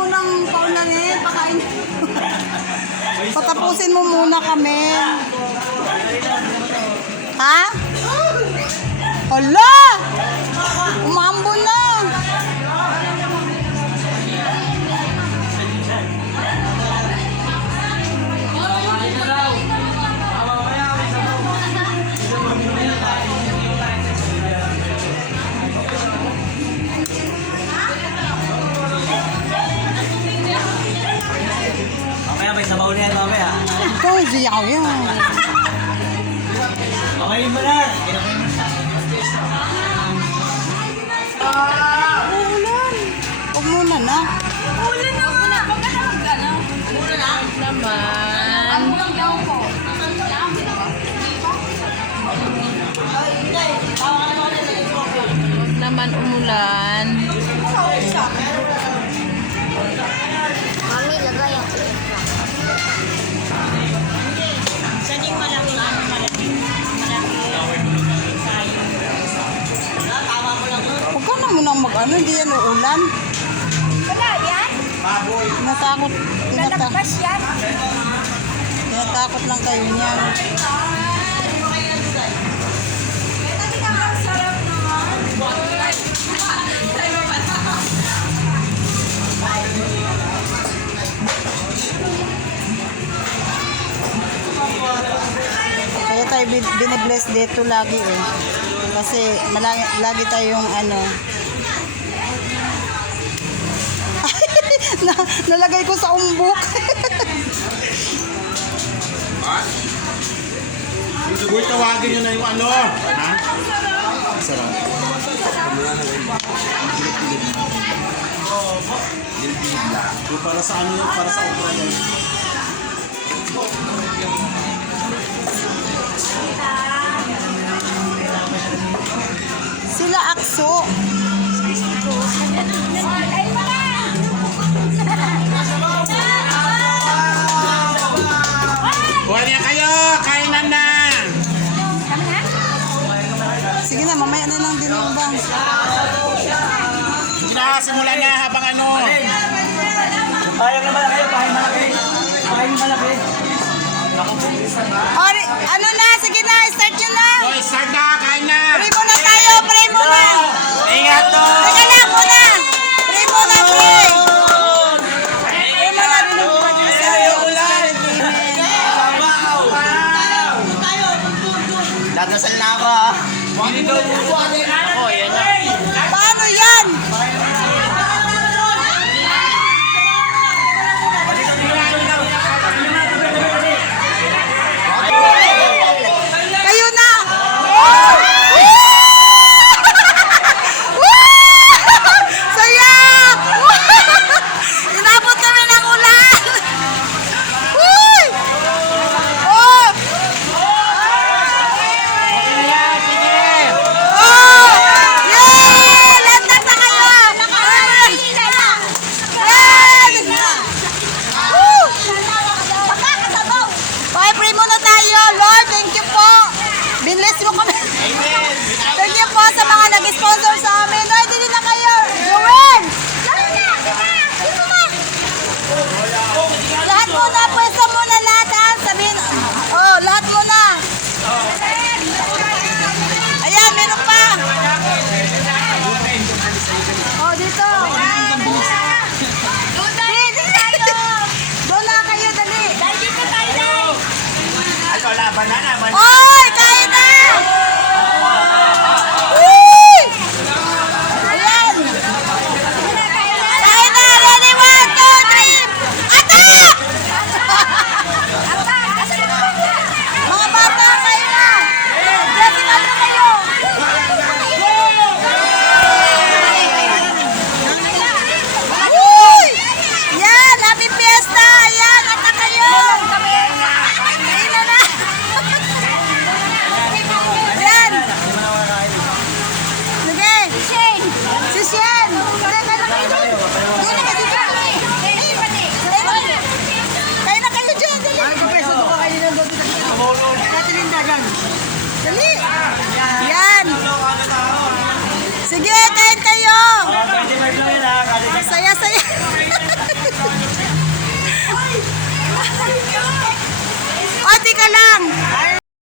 mo ng paulan pakain. Patapusin mo muna kami. Ha? Hala! Umambo na. Mamaya may sabaw na yan mamaya. Ikaw, siyaw yan. Okay mo na. Ulan. Huwag muna na. Ulan na muna. Huwag ka na mag-ano. Muna na? Naman. Ang bulang daw ko. Huwag naman umulan. Mami, lagay ang Saan yung malaki? Malaki. Huwag ka na munang mag-ano. Hindi yan uulan. Wala yan? Natakot. Lalagpas yan? Tinatakot lang kayo niyan. Kaya tayo binibless dito lagi eh. Kasi lagi tayong ano. Nalagay ko sa umbok. Uy, tawagin nyo na yung ano. Ha? Sarap. Yung para sa ano yun? Para sa okra yan. Sila akso. Ay, mga! Kuha niya kayo! Kainan na! Sige na, mamaya na lang din yung bang. Sinasimulan na habang ano. Pahayang na malaki. Pahayang malaki. Pahayang malaki. Ori, ano na, sige na, start nyo na. O, start na! Kain na! Pray muna tayo, pray muna. Ingat to! Teka lang muna. Pray muna, pray. Pray muna, binubad nyo sa iyo. Dadasal na ako ha. Ako, yan na. Paano yan? Kayo na! Saya! Inabot kami ng ulan! Uy! Oh! Oh! ka lang. Ay,